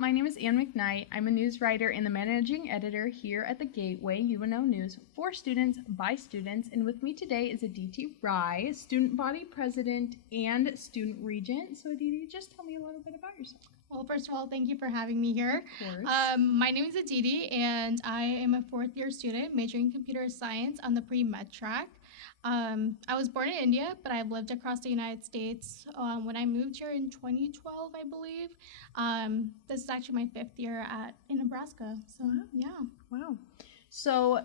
my name is McKnight. I'm a news writer and the managing editor here at the Gateway UNO News for students by students. And with me today is Aditi Rai, student body president and student regent. So Aditi, just tell me a little bit about yourself. Well, first of all, thank you for having me here. Of course. My name is Aditi, and I am a fourth-year student majoring in computer science on the pre-med track. I was born in India, but I've lived across the United States. When I moved here in 2012, I believe. This is actually my 5th year in Nebraska. So, yeah. Wow. So,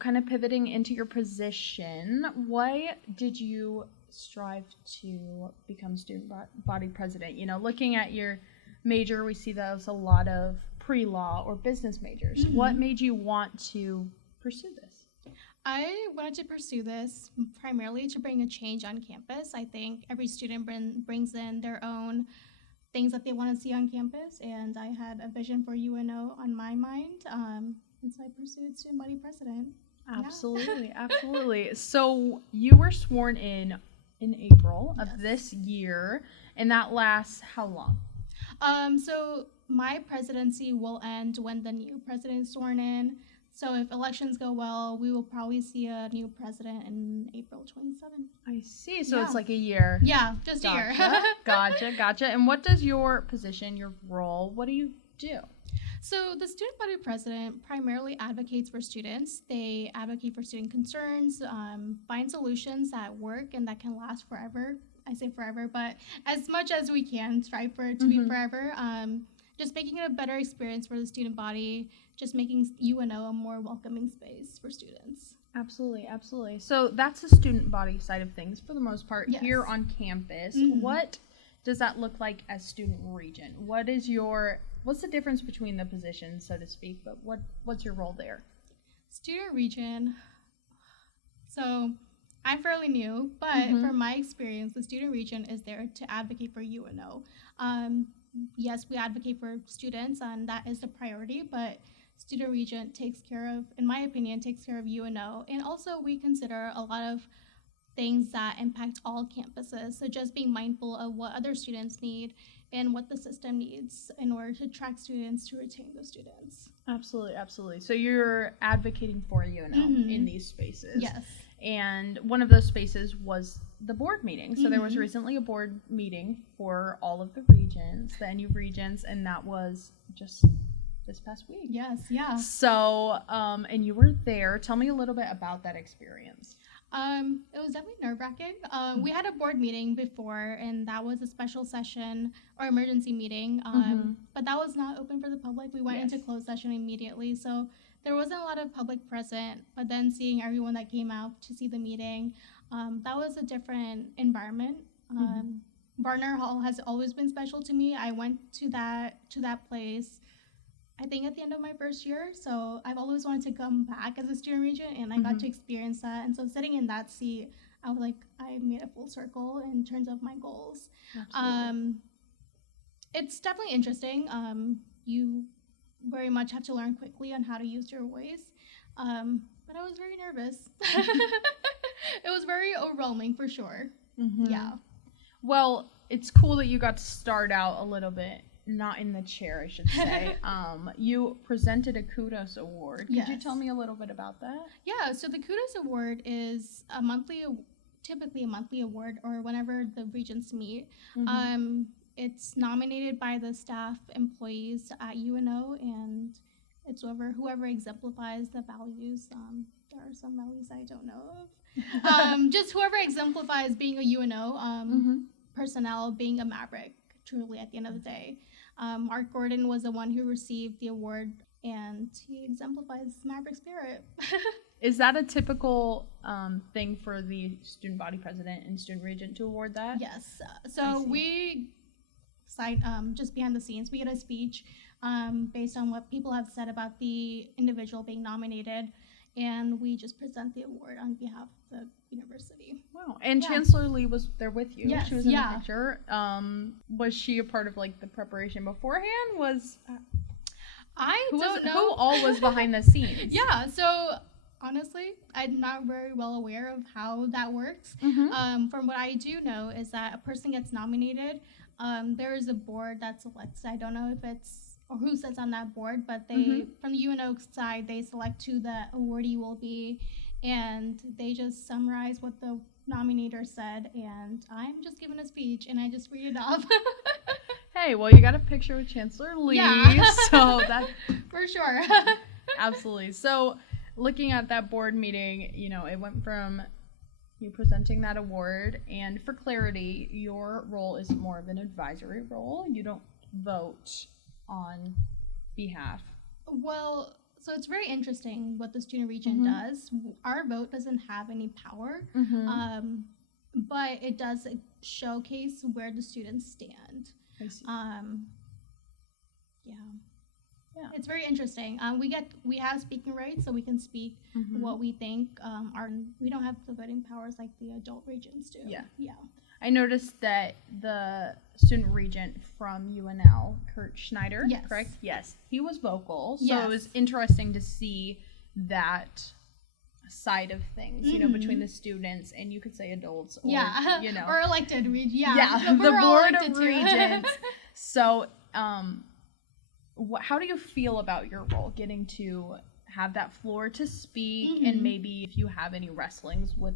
kind of pivoting into your position, why did you strive to become student body president? Looking at your major, we see that there's a lot of pre-law or business majors. Mm-hmm. What made you want to pursue this? I wanted to pursue this primarily to bring a change on campus. I think every student brings in their own things that they want to see on campus, and I had a vision for UNO on my mind, and so I pursued student body president. Absolutely, yeah. Absolutely. So you were sworn in April of this year, and that lasts how long? So my presidency will end when the new president is sworn in. So if elections go well, we will probably see a new president in April 27th. I see. So it's like a year. Yeah, just a year. Gotcha. And what does your position, your role, what do you do? So the student body president primarily advocates for students. They advocate for student concerns, find solutions that work and that can last forever. I say forever, but as much as we can, strive for it to be forever. Just making it a better experience for the student body, just making UNO a more welcoming space for students. Absolutely. So that's the student body side of things for the most part here on campus. Mm-hmm. What does that look like as student regent? What's the difference between the positions, so to speak, but what's your role there? Student regent. So I'm fairly new, but from my experience, the student regent is there to advocate for UNO. Yes, we advocate for students, and that is the priority, but student regent takes care of UNO. And also we consider a lot of things that impact all campuses. So just being mindful of what other students need and what the system needs in order to attract students, to retain those students. Absolutely. So you're advocating for UNO in these spaces. Yes. And one of those spaces was the board meeting. So there was recently a board meeting for all of the regents, the NU regents, and that was just this past week. Yes, yeah. So, and you were there. Tell me a little bit about that experience. It was definitely nerve-wracking. We had a board meeting before, and that was a special session or emergency meeting, but that was not open for the public. We went into closed session immediately, so there wasn't a lot of public present, but then seeing everyone that came out to see the meeting, that was a different environment. Barner Hall has always been special to me. I went to that place, I think at the end of my first year, so I've always wanted to come back as a student regent, and I got to experience that. And so sitting in that seat, I was like, I made a full circle in terms of my goals. It's definitely interesting. You very much have to learn quickly on how to use your voice, but I was very nervous. It was very overwhelming for sure. Yeah. Well, it's cool that you got to start out a little bit not in the chair, I should say. You presented a Kudos Award. Could you tell me a little bit about that? Yeah, so the Kudos Award is typically a monthly award, or whenever the regents meet. It's nominated by the staff employees at UNO, and it's whoever exemplifies the values. There are some values I don't know of. Just whoever exemplifies being a UNO personnel, being a maverick, truly at the end of the day. Mark Gordon was the one who received the award, and he exemplifies maverick spirit. Is that a typical thing for the student body president and student regent to award that? Yes. So we just behind the scenes, we get a speech based on what people have said about the individual being nominated, and we just present the award on behalf of the university. Wow. And Chancellor Lee was there with you. Yes, she was in the picture. Was she a part of the preparation beforehand? I don't know. Who all was behind the scenes? Yeah, so honestly, I'm not very well aware of how that works. From what I do know is that a person gets nominated. There is a board that selects. I don't know if it's or who sits on that board, but they Mm-hmm. from the UNO side, they select who the awardee will be, and they just summarize what the nominator said, and I'm just giving a speech and I just read it off. Hey, well, you got a picture with Chancellor Lee, Yeah. so that For sure. absolutely. So, looking at that board meeting, it went from you presenting that award, and for clarity, your role is more of an advisory role. You don't vote on behalf. Well, so it's very interesting what the student regent Mhm. does. Our vote doesn't have any power, Mm-hmm. but it does showcase where the students stand. I see. Yeah. Yeah. It's very interesting. We have speaking rights, so we can speak Mhm. what we think. We don't have the voting powers like the adult regents do. Yeah. Yeah. I noticed that the student regent from UNL, Kurt Schneider, Yes. correct? Yes. He was vocal, so Yes. it was interesting to see that side of things, between the students and you could say adults or, Yeah. Or elected regents. Yeah. Yeah, We're the all Board elected of too. Regents. So, how do you feel about your role, getting to have that floor to speak, and maybe if you have any wrestlings with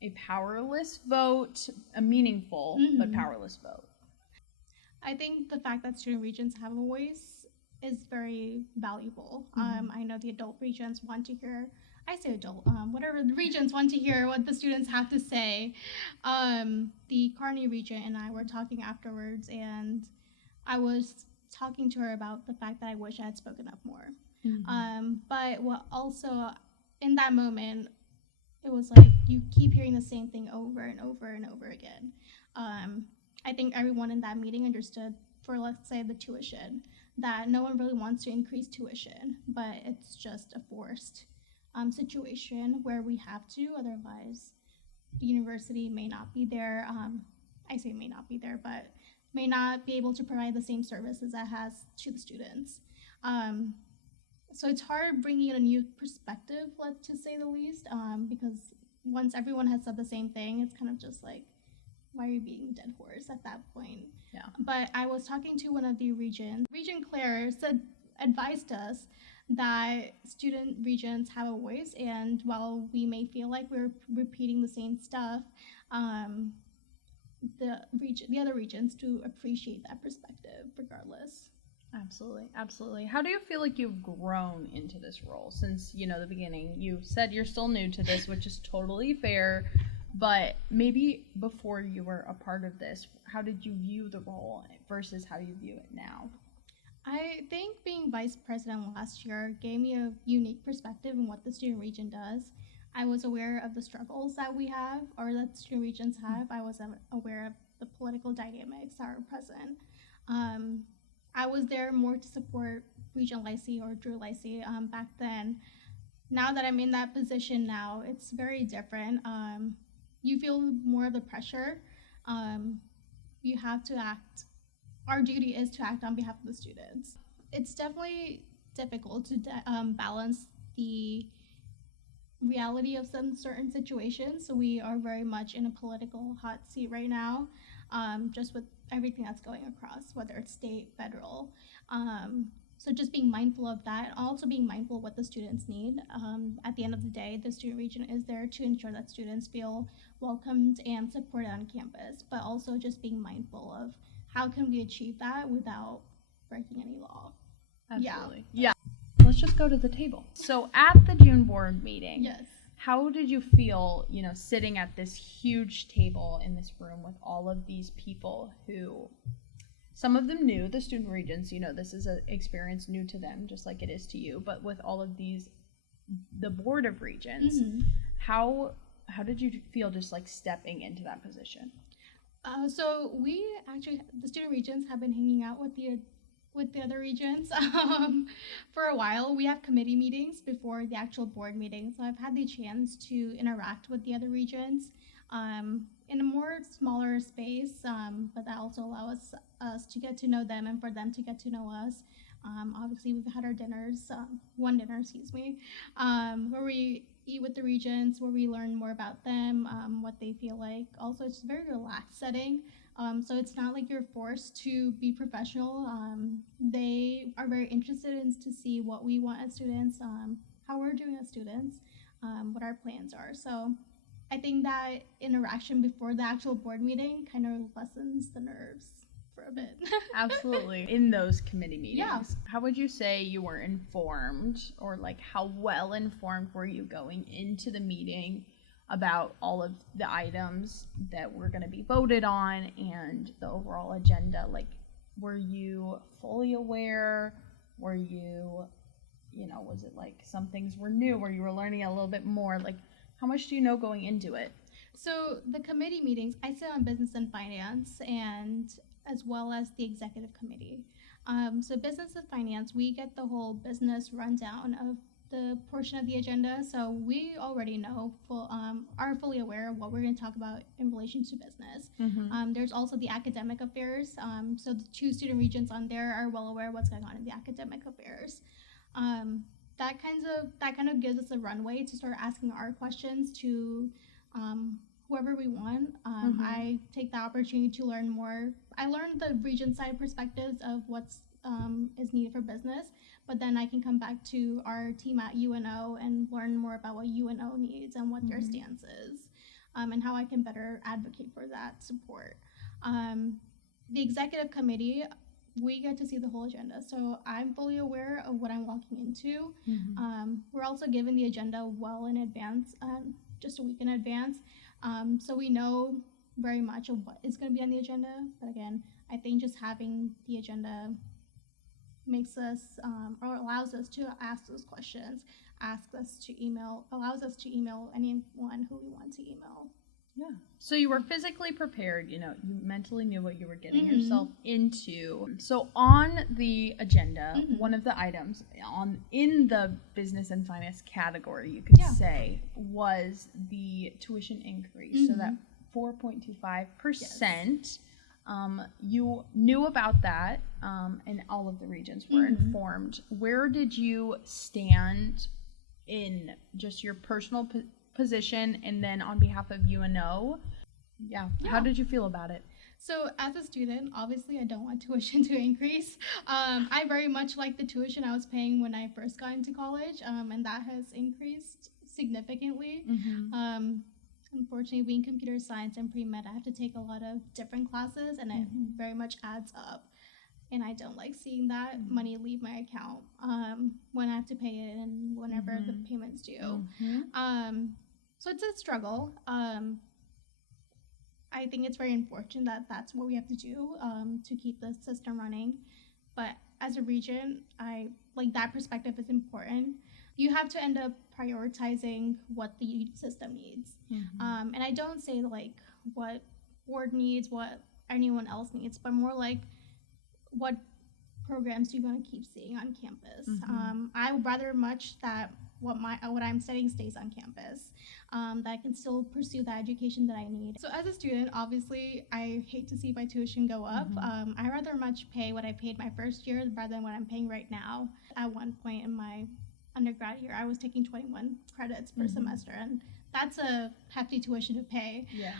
a powerless vote, a meaningful but powerless vote? I think the fact that student regents have a voice is very valuable. I know the adult regents want to hear, I say adult, whatever the regents want to hear what the students have to say. The Carney regent and I were talking afterwards, and I was talking to her about the fact that I wish I had spoken up more. But what also in that moment, it was like you keep hearing the same thing over and over and over again. I think everyone in that meeting understood, for let's say the tuition, that no one really wants to increase tuition, but it's just a forced situation where we have to, otherwise the university may not be there. I say may not be there, but may not be able to provide the same services it has to the students. So it's hard bringing in a new perspective, to say the least, because once everyone has said the same thing, it's kind of just like, why are you beating a dead horse at that point? Yeah. But I was talking to one of the regents. Regent Claire advised us that student regents have a voice, and while we may feel like we're repeating the same stuff, the other regents do appreciate that perspective regardless. Absolutely. How do you feel like you've grown into this role since, the beginning? You said you're still new to this, which is totally fair, but maybe before you were a part of this, how did you view the role versus how you view it now? I think being vice president last year gave me a unique perspective on what the student regent does. I was aware of the struggles that we have, or that student regents have. I was aware of the political dynamics that are present. I was there more to support Regent Lacey or Drew Lacey back then. Now that I'm in that position now, it's very different. You feel more of the pressure. You have to act. Our duty is to act on behalf of the students. It's definitely difficult to balance the reality of some certain situations. So we are very much in a political hot seat right now, just with everything that's going across, whether it's state, federal. So just being mindful of that, also being mindful of what the students need. At the end of the day, the student regent is there to ensure that students feel welcomed and supported on campus, but also just being mindful of how can we achieve that without breaking any law. Absolutely. Yeah. Let's just go to the table. So at the June board meeting, Yes. how did you feel, sitting at this huge table in this room with all of these people who, some of them knew, the student regents, this is an experience new to them, just like it is to you, but with all of these, the Board of Regents, how did you feel just like stepping into that position? So we actually, the student regents have been hanging out with the other regents for a while. We have committee meetings before the actual board meeting, so I've had the chance to interact with the other regents in a more smaller space, but that also allows us to get to know them and for them to get to know us. Obviously, we've had our dinners, one dinner, where we eat with the regents, where we learn more about them, what they feel like. Also, it's a very relaxed setting. So it's not like you're forced to be professional. They are very interested in to see what we want as students, how we're doing as students, what our plans are. So I think that interaction before the actual board meeting kind of lessens the nerves for a bit. Absolutely. In those committee meetings, Yeah. how would you say you were informed, or like how well informed were you going into the meeting about all of the items that were going to be voted on and the overall agenda? Like, were you fully aware? Were you, was it like some things were new where you were learning a little bit more? Like, how much do you know going into it? So the committee meetings, I sit on business and finance, and as well as the executive committee. So business and finance, we get the whole business rundown of the portion of the agenda. So we already know, are fully aware of what we're going to talk about in relation to business. There's also the academic affairs. So the 2 student regents on there are well aware of what's going on in the academic affairs. That kind of gives us a runway to start asking our questions to whoever we want. I take the opportunity to learn more. I learned the regent side perspectives of what's is needed for business, but then I can come back to our team at UNO and learn more about what UNO needs and what their stance is, and how I can better advocate for that support. The executive committee, we get to see the whole agenda, so I'm fully aware of what I'm walking into. We're also given the agenda well in advance, just a week in advance, so we know very much of what is going to be on the agenda. But again, I think just having the agenda makes us or allows us to ask those questions, allows us to email anyone who we want to email. Yeah. So you were physically prepared, you mentally knew what you were getting yourself into. So on the agenda, one of the items in the business and finance category, you could say, was the tuition increase. So that 4.25%. You knew about that, and all of the regents were informed. Where did you stand in just your personal position, and then on behalf of UNO? Yeah. How did you feel about it? So as a student, obviously I don't want tuition to increase. I very much like the tuition I was paying when I first got into college, and that has increased significantly. Unfortunately, being computer science and pre-med, I have to take a lot of different classes, and it very much adds up. And I don't like seeing that money leave my account when I have to pay it and whenever the payment's due. So it's a struggle. I think it's very unfortunate that that's what we have to do to keep the system running. But as a regent, I like that perspective is important. You have to end up prioritizing what the system needs. And I don't say like what board needs, what anyone else needs, but more like what programs do you want to keep seeing on campus. I would rather much that what I'm studying stays on campus, that I can still pursue the education that I need. So as a student, obviously, I hate to see my tuition go up. I rather much pay what I paid my first year rather than what I'm paying right now. At one point in my undergrad year, I was taking 21 credits per semester, and that's a hefty tuition to pay. Yes.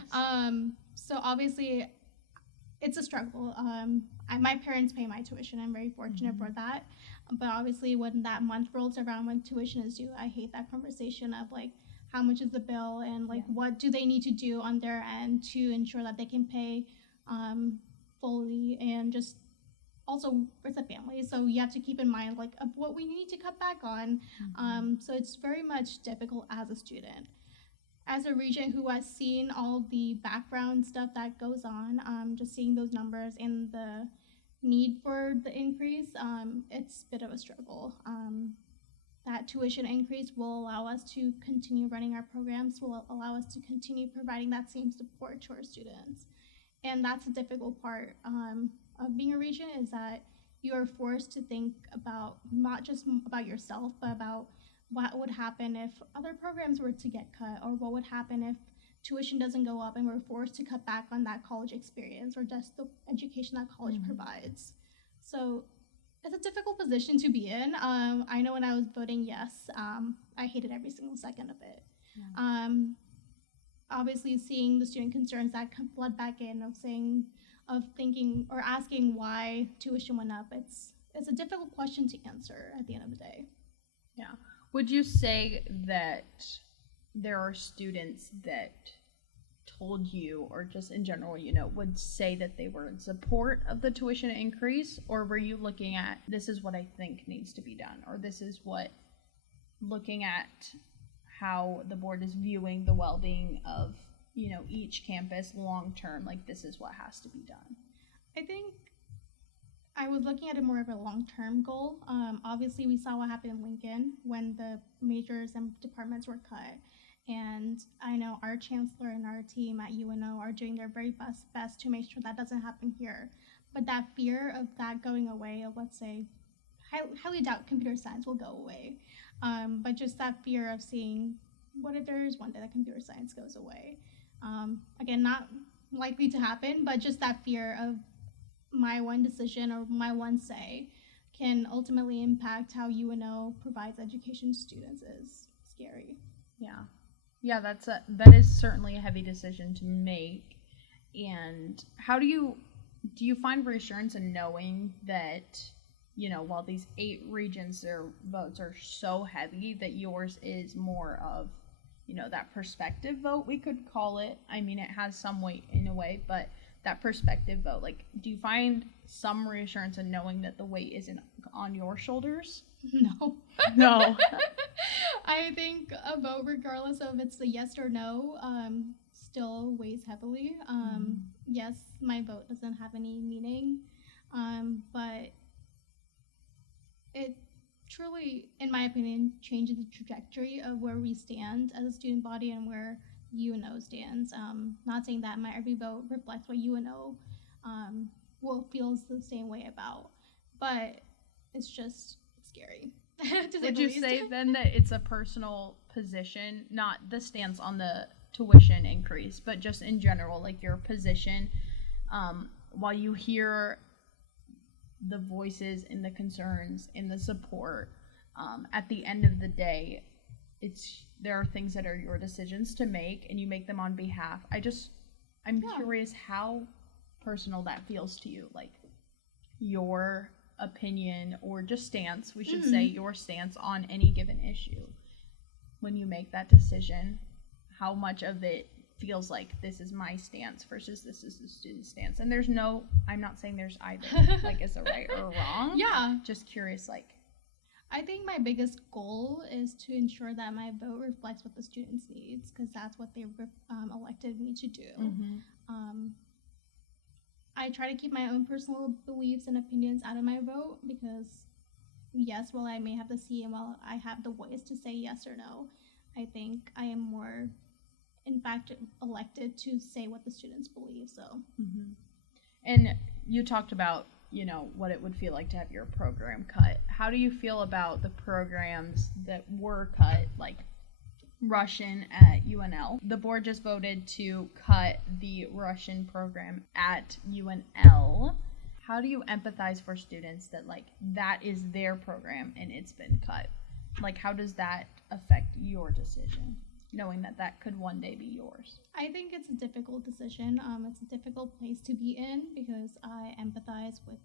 So obviously, it's a struggle. My parents pay my tuition. I'm very fortunate for that. But obviously, when that month rolls around when tuition is due, I hate that conversation of like, how much is the bill, and like what do they need to do on their end to ensure that they can pay fully, and just also it's a family, so you have to keep in mind like of what we need to cut back on. So it's very much difficult as a student. As a regent who has seen all the background stuff that goes on, just seeing those numbers and the need for the increase, it's a bit of a struggle. That tuition increase will allow us to continue running our programs, will allow us to continue providing that same support to our students. And that's the difficult part of being a regent, is that you are forced to think about not just about yourself, but about what would happen if other programs were to get cut, or what would happen if tuition doesn't go up and we're forced to cut back on that college experience or just the education that college provides. So it's a difficult position to be in. I know when I was voting yes, I hated every single second of it. obviously seeing the student concerns that flood back in of thinking or asking why tuition went up. It's a difficult question to answer at the end of the day. Yeah. Would you say that there are students that told you, or just in general, would say that they were in support of the tuition increase, or were you looking at, this is what I think needs to be done, or this is what, looking at how the board is viewing the well-being of, each campus long term, like this is what has to be done? I think I was looking at it more of a long-term goal. Obviously, we saw what happened in Lincoln when the majors and departments were cut. And I know our chancellor and our team at UNO are doing their very best to make sure that doesn't happen here. But that fear of that going away, of let's say, highly doubt computer science will go away. But just that fear of seeing, what if there is one day that computer science goes away? Again, not likely to happen, but just that fear of my one decision or my one say can ultimately impact how UNO provides education to students is scary. Yeah, that is certainly a heavy decision to make. And how do you find reassurance in knowing that, while these 8 regions, their votes are so heavy, that yours is more of, that perspective vote, we could call it. I mean, it has some weight in a way, but that perspective vote, like, do you find some reassurance in knowing that the weight isn't on your shoulders? No. I think a vote, regardless of it's a yes or no, still weighs heavily. Yes, my vote doesn't have any meaning, but it truly, in my opinion, changes the trajectory of where we stand as a student body and where UNO stands. Not saying that my every vote reflects what UNO feels the same way about, but it's just scary. Would you say then that it's a personal position, not the stance on the tuition increase, but just in general, like your position, while you hear the voices and the concerns and the support, at the end of the day, there are things that are your decisions to make, and you make them on behalf. I'm curious how personal that feels to you, like your opinion or just stance, we should say your stance on any given issue. When you make that decision, how much of it feels like this is my stance versus this is the student's stance? And I'm not saying there's either, like, is it right or wrong? Yeah. Just curious, like. I think my biggest goal is to ensure that my vote reflects what the students needs, because that's what they elected me to do. I try to keep my own personal beliefs and opinions out of my vote because, yes, while I may have the say and while I have the voice to say yes or no, I think I am more, in fact, elected to say what the students believe. So. And you talked about, what it would feel like to have your program cut. How do you feel about the programs that were cut, like Russian at UNL? The board just voted to cut the Russian program at UNL. How do you empathize for students that, like, that is their program and it's been cut? Like, how does that affect your decision, knowing that could one day be yours? I think it's a difficult decision. It's a difficult place to be in because I empathize with,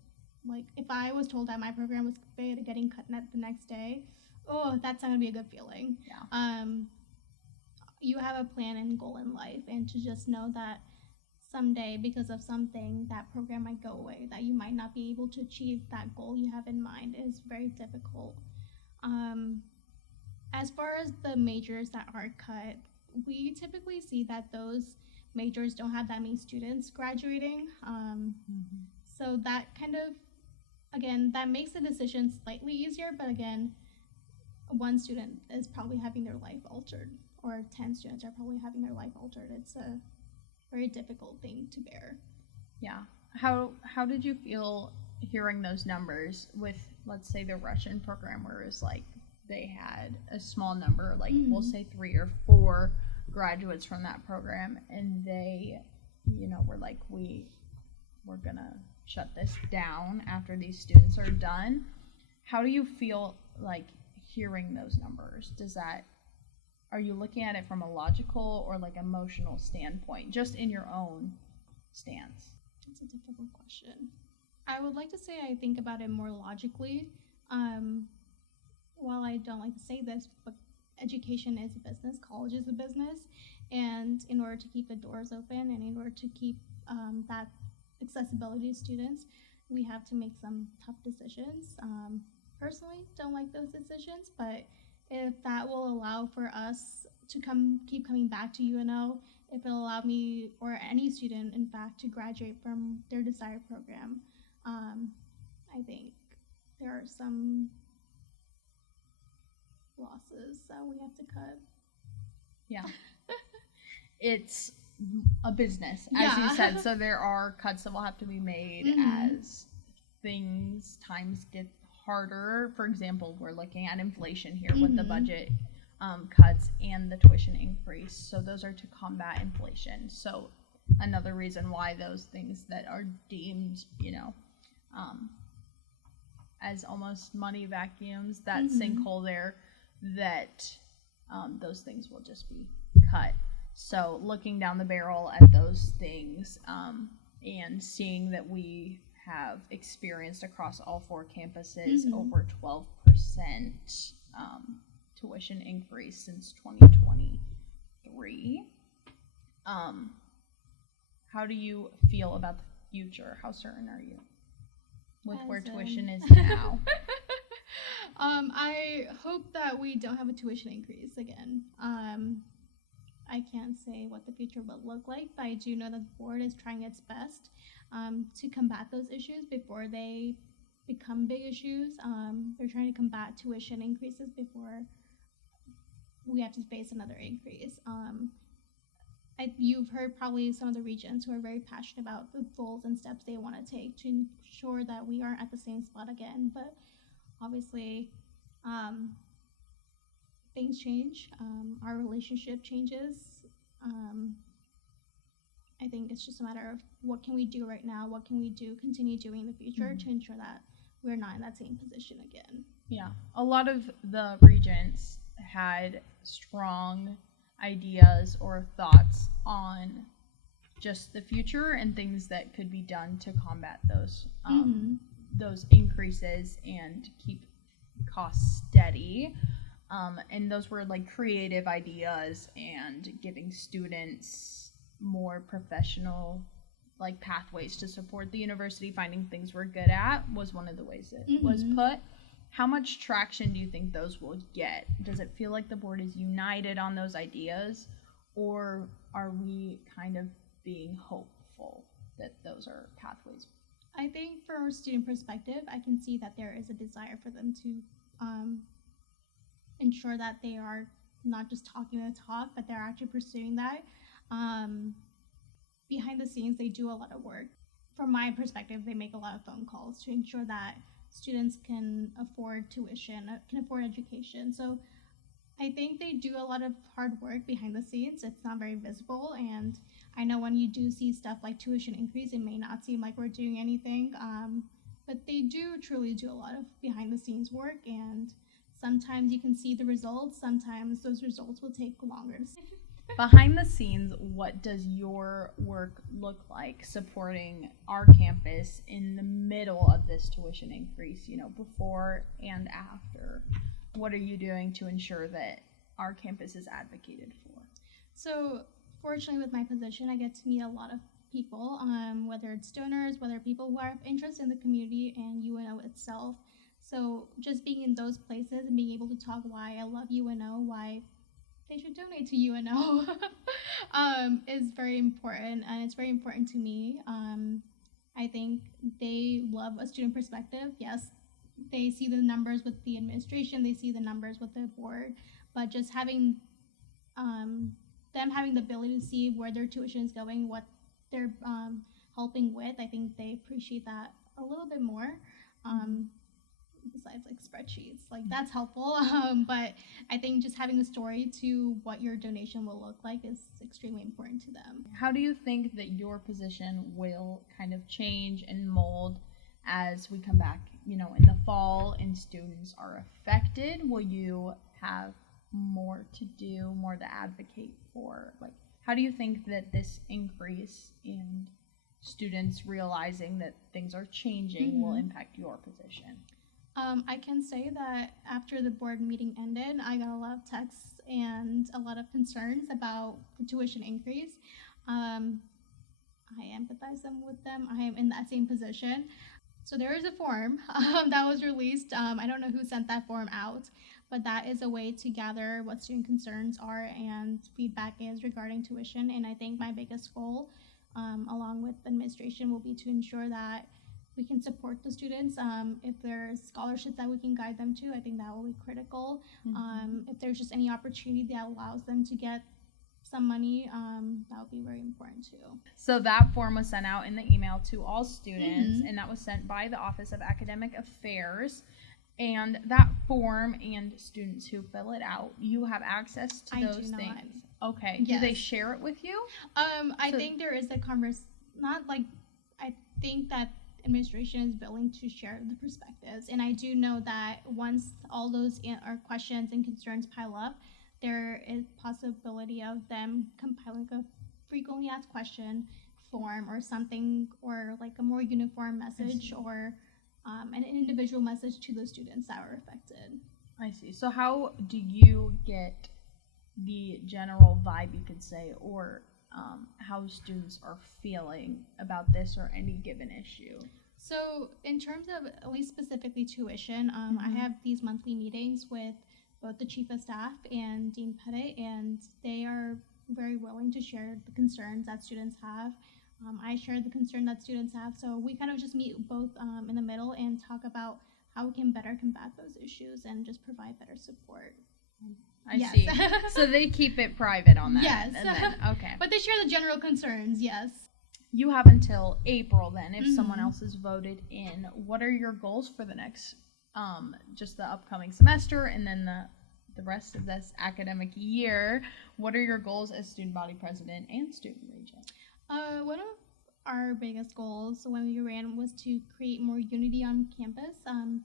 like, if I was told that my program was getting cut the next day, that's not gonna be a good feeling. Yeah. You have a plan and goal in life, and to just know that someday, because of something, that program might go away, that you might not be able to achieve that goal you have in mind is very difficult. As far as the majors that are cut, we typically see that those majors don't have that many students graduating. So that kind of, again, that makes the decision slightly easier, but again, one student is probably having their life altered, or 10 students are probably having their life altered. It's a very difficult thing to bear. Yeah. How did you feel hearing those numbers with, let's say, the Russian program, where it was like they had a small number, like we'll say 3 or 4 graduates from that program, and they, were like, we're gonna shut this down after these students are done? How do you feel like hearing those numbers? Does that are you looking at it from a logical or like emotional standpoint, just in your own stance? That's a difficult question. I would like to say I think about it more logically. While I don't like to say this, but education is a business, college is a business, and in order to keep the doors open and in order to keep that accessibility to students, we have to make some tough decisions. Personally, don't like those decisions, but if that will allow for us to keep coming back to UNO, if it'll allow me or any student, in fact, to graduate from their desired program, I think there are some losses that we have to cut. Yeah. It's a business, as you said, so there are cuts that will have to be made as times get harder. For example, we're looking at inflation here with the budget cuts and the tuition increase, so those are to combat inflation. So another reason why those things that are deemed, as almost money vacuums, that sinkhole there, that those things will just be cut. So looking down the barrel at those things and seeing that we have experienced across all 4 campuses over 12% tuition increase since 2023. How do you feel about the future? How certain are you with where tuition is now? I hope that we don't have a tuition increase again. I can't say what the future will look like, but I do know that the board is trying its best to combat those issues before they become big issues. They're trying to combat tuition increases before we have to face another increase. You've heard probably some of the regents who are very passionate about the goals and steps they want to take to ensure that we aren't at the same spot again, but obviously things change, our relationship changes. I think it's just a matter of what can we do right now, what can we continue doing in the future to ensure that we're not in that same position again. Yeah, a lot of the regents had strong ideas or thoughts on just the future and things that could be done to combat those increases and keep costs steady. And those were like creative ideas and giving students more professional like pathways to support the university, finding things we're good at was one of the ways it was put. How much traction do you think those will get? Does it feel like the board is united on those ideas, or are we kind of being hopeful that those are pathways? I think from a student perspective, I can see that there is a desire for them to ensure that they are not just talking the talk, but they're actually pursuing that. Behind the scenes, they do a lot of work. From my perspective, they make a lot of phone calls to ensure that students can afford tuition, can afford education. So I think they do a lot of hard work behind the scenes. It's not very visible, and I know when you do see stuff like tuition increase, it may not seem like we're doing anything, but they do truly do a lot of behind the scenes work, and sometimes you can see the results, sometimes those results will take longer to see. Behind the scenes, what does your work look like supporting our campus in the middle of this tuition increase, before and after? What are you doing to ensure that our campus is advocated for? So fortunately with my position, I get to meet a lot of people, whether it's donors, whether people who have interest in the community and UNO itself. So just being in those places and being able to talk why I love UNO, why they should donate to UNO is very important, and it's very important to me. I think they love a student perspective. Yes, they see the numbers with the administration, they see the numbers with the board, but just having them having the ability to see where their tuition is going, what they're helping with, I think they appreciate that a little bit more. Besides like spreadsheets, like that's helpful, but I think just having a story to what your donation will look like is extremely important to them. How do you think that your position will kind of change and mold as we come back, in the fall and students are affected? Will you have more to do, more to advocate for? Like, how do you think that this increase in students realizing that things are changing will impact your position? I can say that after the board meeting ended, I got a lot of texts and a lot of concerns about the tuition increase. I empathize with them. I am in that same position. So there is a form that was released. I don't know who sent that form out, but that is a way to gather what student concerns are and feedback is regarding tuition. And I think my biggest goal, along with administration, will be to ensure that we can support the students. If there's scholarships that we can guide them to, I think that will be critical. If there's just any opportunity that allows them to get some money, that would be very important too. So that form was sent out in the email to all students, and that was sent by the Office of Academic Affairs. And that form and students who fill it out, you have access to those things. Okay. Yes. Do they share it with you? I think there is a I think that administration is willing to share the perspectives, and I do know that once all those are questions and concerns pile up, there is possibility of them compiling a frequently asked question form or something, or like a more uniform message or an individual message to the students that were affected. I see. So how do you get the general vibe, you could say, or how students are feeling about this or any given issue? So in terms of at least specifically tuition, I have these monthly meetings with both the chief of staff and Dean Pettit, and they are very willing to share the concerns that students have. I share the concern that students have, so we kind of just meet both in the middle and talk about how we can better combat those issues and just provide better support. I see. So they keep it private on that. Yes. And then, okay. But they share the general concerns, yes. You have until April then, if someone else is voted in. What are your goals for the next, just the upcoming semester and then the rest of this academic year? What are your goals as student body president and student regent? One of our biggest goals when we ran was to create more unity on campus,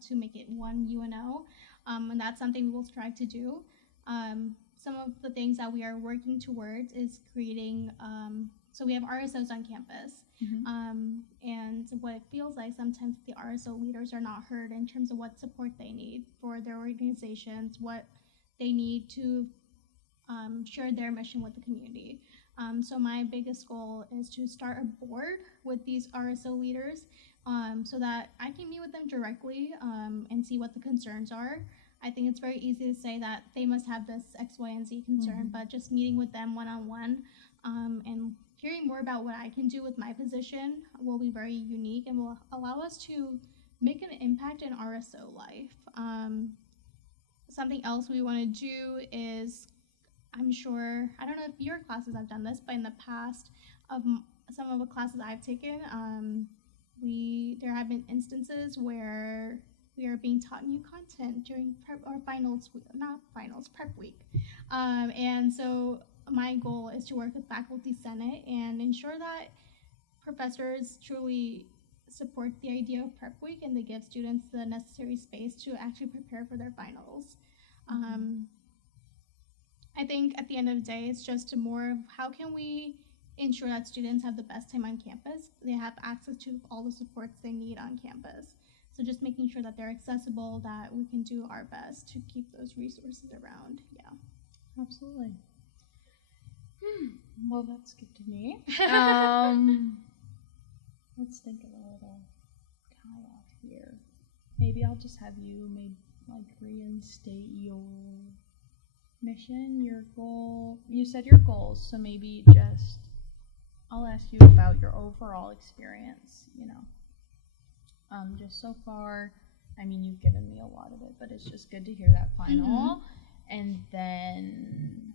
to make it one UNO, and that's something we will strive to do. Some of the things that we are working towards is creating, so we have RSOs on campus, and what it feels like sometimes the RSO leaders are not heard in terms of what support they need for their organizations, what they need to share their mission with the community. So my biggest goal is to start a board with these RSO leaders, so that I can meet with them directly and see what the concerns are. I think it's very easy to say that they must have this X, Y, and Z concern, but just meeting with them one-on-one and hearing more about what I can do with my position will be very unique and will allow us to make an impact in RSO life. Something else we want to do is, I'm sure, I don't know if your classes have done this, but in the past of some of the classes I've taken, there have been instances where we are being taught new content during prep week. And so my goal is to work with Faculty Senate and ensure that professors truly support the idea of prep week and they give students the necessary space to actually prepare for their finals. I think at the end of the day, it's just more of how can we ensure that students have the best time on campus, they have access to all the supports they need on campus. So just making sure that they're accessible, that we can do our best to keep those resources around. Yeah. Absolutely. Well, that's good to me. Let's think of a little tie off here. Maybe I'll just have you reinstate your mission, your goal. You said your goals, so maybe I'll ask you about your overall experience, just so far. I mean, you've given me a lot of it, but it's just good to hear that final. And then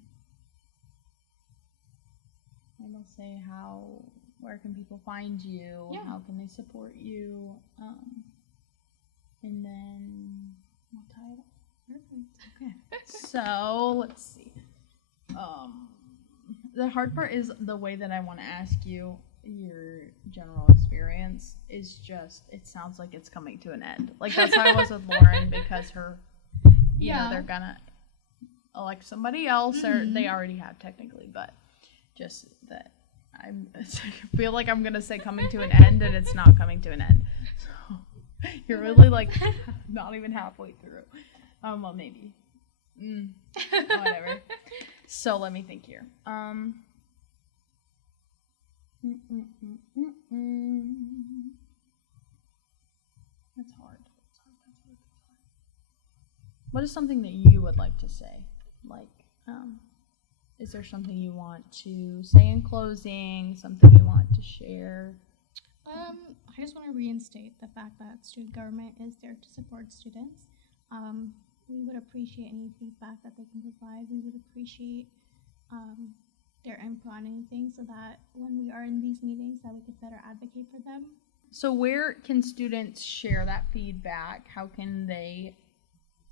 I will say where can people find you? Yeah. How can they support you? And then we'll tie it up. Perfect. Okay. So let's see. The hard part is the way that I want to ask you your general experience is just, it sounds like it's coming to an end. Like that's how I was with Lauren because they're gonna, elect somebody else, or they already have technically, but just that I feel like I'm gonna say coming to an end, and it's not coming to an end. So you're really like not even halfway through. Well, maybe. Whatever. So let me think here. That's hard. What is something that you would like to say? Like, is there something you want to say in closing? Something you want to share? I just want to reinstate the fact that student government is there to support students. We would appreciate any feedback that they can provide. We would appreciate their input on anything, so that when we are in these meetings, that we could better advocate for them. So where can students share that feedback? How can they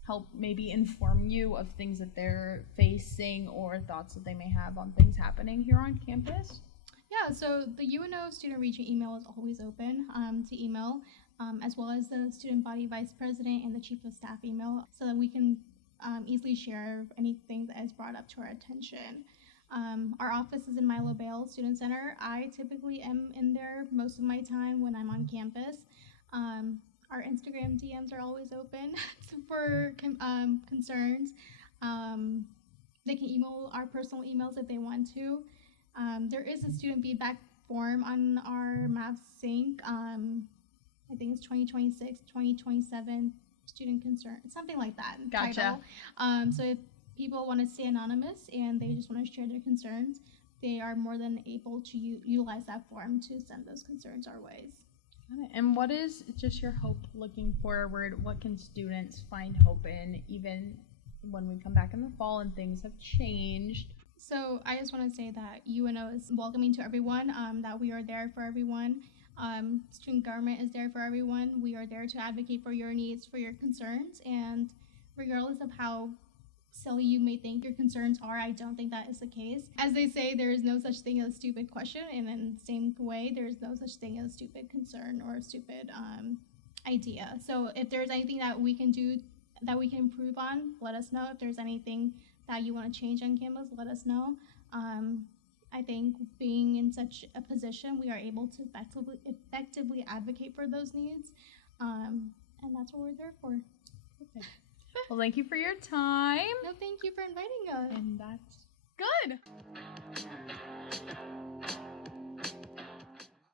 help maybe inform you of things that they're facing or thoughts that they may have on things happening here on campus? Yeah, so the UNO Student Regent email is always open to email, as well as the Student Body Vice President and the Chief of Staff email, so that we can easily share anything that is brought up to our attention. Our office is in Milo Bale Student Center. I typically am in there most of my time when I'm on campus. Our Instagram DMs are always open for concerns. They can email our personal emails if they want to. There is a student feedback form on our Math Sync. I think it's 2026, 2027 student concern, something like that. Gotcha. Title. So if people want to stay anonymous and they just want to share their concerns, they are more than able to utilize that form to send those concerns our ways. And what is just your hope looking forward? What can students find hope in, even when we come back in the fall and things have changed? So I just want to say that UNO is welcoming to everyone, that we are there for everyone. Student government is there for everyone. We are there to advocate for your needs, for your concerns, and regardless of how silly you may think your concerns are, I don't think that is the case. As they say, there is no such thing as a stupid question, and in the same way, there is no such thing as a stupid concern or a stupid idea. So if there's anything that we can do, that we can improve on, let us know. If there's anything that you want to change on campus, let us know. I think being in such a position, we are able to effectively advocate for those needs, and that's what we're there for. Perfect. Well, thank you for your time. No, thank you for inviting us. And that's good.